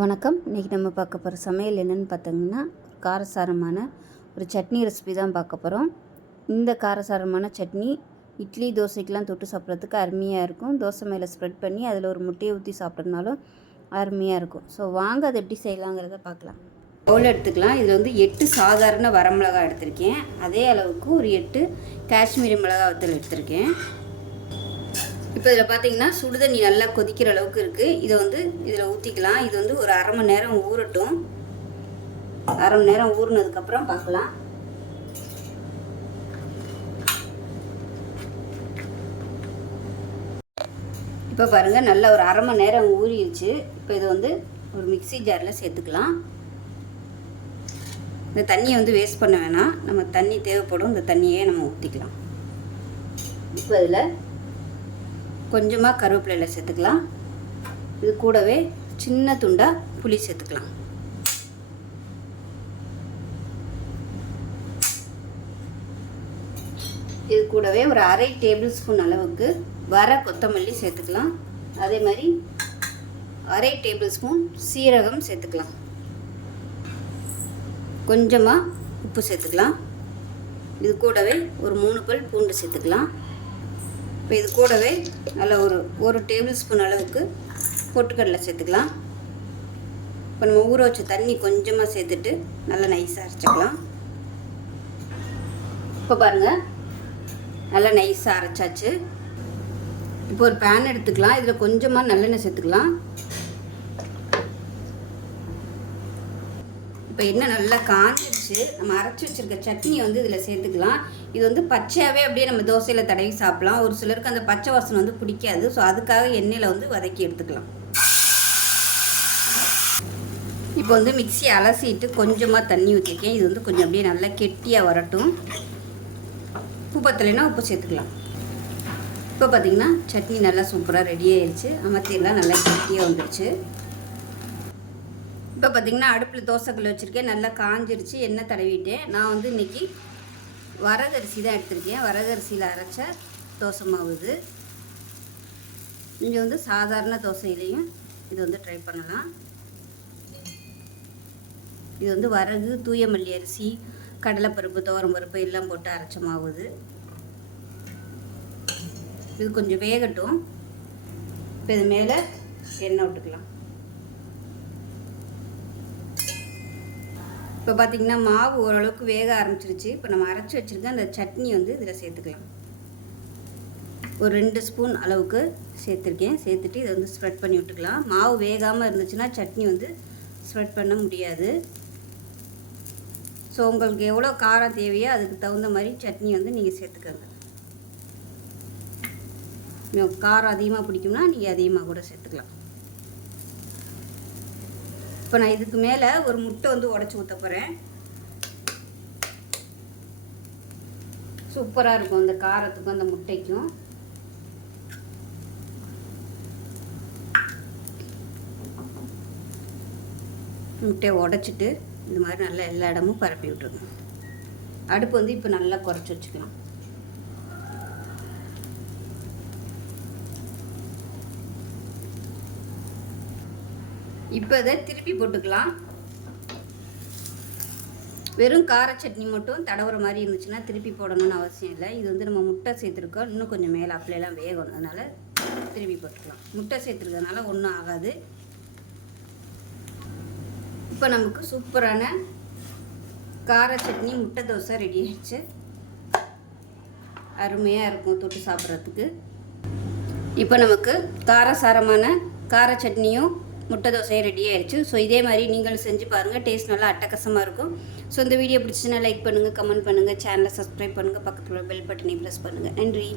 வணக்கம். இன்றைக்கி நம்ம பார்க்க போகிற சமையல் என்னென்னு பார்த்தீங்கன்னா காரசாரமான ஒரு சட்னி ரெசிபி தான் பார்க்க போகிறோம் இந்த காரசாரமான சட்னி இட்லி தோசைக்கெலாம் தொட்டு சாப்பிட்றதுக்கு அருமையாக இருக்கும். தோசை மேலே ஸ்ப்ரெட் பண்ணி அதில் ஒரு முட்டையை ஊற்றி சாப்பிட்றதுனாலும் அருமையாக இருக்கும். ஸோ வாங்க அதை எப்படி செய்யலாங்கிறத பார்க்கலாம். பவுல் எடுத்துக்கலாம். இதில் வந்து எட்டு சாதாரண வரமிளகா எடுத்திருக்கேன். அதே அளவுக்கு ஒரு எட்டு காஷ்மீரி மிளகா வத்தல் எடுத்திருக்கேன். இப்போ இதில் பார்த்தீங்கன்னா சுடுதண்ணி நல்லா கொதிக்கிற அளவுக்கு இருக்குது இதை வந்து இதில் ஊற்றிக்கலாம் இது வந்து ஒரு அரை மணி நேரம் ஊறட்டும். அரை மணி நேரம் ஊறினதுக்கப்புறம் பார்க்கலாம். இப்போ பாருங்கள் நல்ல ஒரு அரை மணி நேரம் ஊறிடுச்சு. இப்போ இதை வந்து ஒரு மிக்சி ஜாரில் சேர்த்துக்கலாம். இந்த தண்ணியை வந்து வேஸ்ட் பண்ண வேணாம். நம்ம தண்ணி தேவைப்படும். இந்த தண்ணியே நம்ம ஊற்றிக்கலாம் இப்போ இதில் கொஞ்சமாக கருவேப்பிலையில் சேர்த்துக்கலாம். இது கூடவே சின்ன துண்டாக புளி சேர்த்துக்கலாம். இது கூடவே ஒரு அரை டேபிள் ஸ்பூன் அளவுக்கு வர கொத்தமல்லி சேர்த்துக்கலாம். அதே மாதிரி அரை டேபிள் ஸ்பூன் சீரகம் சேர்த்துக்கலாம். கொஞ்சமாக உப்பு சேர்த்துக்கலாம். இது கூடவே ஒரு மூணு பல் பூண்டு சேர்த்துக்கலாம். இப்போ இது கூடவே நல்லா ஒரு ஒரு டேபிள் ஸ்பூன் அளவுக்கு பொட்டுக்கடலை சேர்த்துக்கலாம். இப்போ நம்ம ஊற வச்ச தண்ணி கொஞ்சமாக சேர்த்துட்டு நல்லா நைஸாக அரைச்சிக்கலாம். இப்போ பாருங்கள் நல்லா நைஸாக அரைச்சாச்சு. இப்போ ஒரு பேன் எடுத்துக்கலாம். இதில் கொஞ்சமாக நல்லெண்ணெய் சேர்த்துக்கலாம். இப்போ எண்ணெய் நல்லா காஞ்சிருச்சு. நம்ம அரைச்சி வச்சுருக்க சட்னி வந்து இதில் சேர்த்துக்கலாம். இது வந்து பச்சையாகவே அப்படியே நம்ம தோசையில் தடவி சாப்பிட்லாம். ஒரு சிலருக்கு அந்த பச்சை வாசனை வந்து பிடிக்காது. ஸோ அதுக்காக எண்ணெயில் வந்து வதக்கி எடுத்துக்கலாம். இப்போ வந்து மிக்சி அலசிட்டு கொஞ்சமாக தண்ணி ஊற்றிருக்கேன். இது வந்து கொஞ்சம் அப்படியே நல்லா கெட்டியாக வரட்டும். உப்பு பத்தலைன்னா உப்பு சேர்த்துக்கலாம். இப்போ பார்த்திங்கன்னா சட்னி நல்லா சூப்பராக ரெடி ஆயிடுச்சு அமர்த்தியெல்லாம் நல்லா கெட்டியாக வந்துடுச்சு இப்போ பார்த்திங்கன்னா அடுப்பில் தோசைக்கல் வச்சுருக்கேன். நல்லா காஞ்சிருச்சு. எண்ணெய் தடவிட்டேன். நான் வந்து இன்றைக்கி வரகரிசி தான் எடுத்திருக்கேன். வரகரிசியில் அரைச்ச தோசை மாவு இது. நீங்கள் வந்து சாதாரண தோசையிலையும் இது வந்து ட்ரை பண்ணலாம். இது வந்து வரகு தூய மல்லி அரிசி கடலைப்பருப்பு பருப்பு எல்லாம் போட்டு அரைச்ச மாவு இது. இது கொஞ்சம் வேகட்டும். இப்போ இது மேலே எண்ணெய் விட்டுக்கலாம். இப்போ பார்த்திங்கன்னா மாவு ஓரளவுக்கு வேக ஆரம்பிச்சிருச்சு. இப்போ நம்ம அரைச்சி வச்சுருக்க அந்த சட்னி வந்து இதில் சேர்த்துக்கலாம். ஒரு ரெண்டு ஸ்பூன் அளவுக்கு சேர்த்துருக்கேன். சேர்த்துட்டு இதை வந்து ஸ்ப்ரெட் பண்ணி விட்டுக்கலாம். மாவு வேகாமல் இருந்துச்சுன்னா சட்னி வந்து ஸ்ப்ரெட் பண்ண முடியாது. ஸோ உங்களுக்கு எவ்வளோ காரம் தேவையோ அதுக்கு தகுந்த மாதிரி சட்னி வந்து நீங்கள் சேர்த்துக்கோங்க. காரம் அதிகமாக பிடிக்கும்னா நீங்கள் அதிகமாக கூட சேர்த்துக்கலாம். இப்போ நான் இதுக்கு மேலே ஒரு முட்டை வந்து உடச்சி ஊற்ற போகிறேன் சூப்பராக இருக்கும் அந்த காரத்துக்கும் அந்த முட்டைக்கும். முட்டையை உடச்சிட்டு இந்த மாதிரி நல்லா எல்லா இடமும் பரப்பி விட்ருங்க அடுப்பு வந்து இப்போ நல்லா குறைச்சி வச்சுக்கலாம். இப்போ இதை திருப்பி போட்டுக்கலாம். வெறும் கார சட்னி மட்டும் தடவுற மாதிரி இருந்துச்சுன்னா திருப்பி போடணும்னு அவசியம் இல்லை. இது வந்து நம்ம முட்டை சேர்த்துருக்கோம். இன்னும் கொஞ்சம் மேலே அப்படியெல்லாம் வேகணும். அதனால் திருப்பி போட்டுக்கலாம். முட்டை சேர்த்துருக்கறதுனால ஒன்றும் ஆகாது. இப்போ நமக்கு சூப்பரான கார சட்னி முட்டை தோசை ரெடி ஆயிடுச்சு. அருமையாக இருக்கும் தொட்டு சாப்பிட்றதுக்கு. இப்போ நமக்கு காரசாரமான கார சட்னியும் முட்டை தோசையும் ரெடி ஆயிடுச்சு ஸோ இதே மாதிரி நீங்களும் செஞ்சு பாருங்கள் டேஸ்ட் நல்லா அட்டகாசமாக இருக்கும். ஸோ இந்த வீடியோ பிடிச்சிச்சுன்னா லைக் பண்ணுங்கள் கமெண்ட் பண்ணுங்கள் சேனலை சப்ஸ்கிரைப் பண்ணுங்கள் பக்கத்தில் பெல் பட்டனை ப்ரெஸ் பண்ணுங்கள் நன்றி.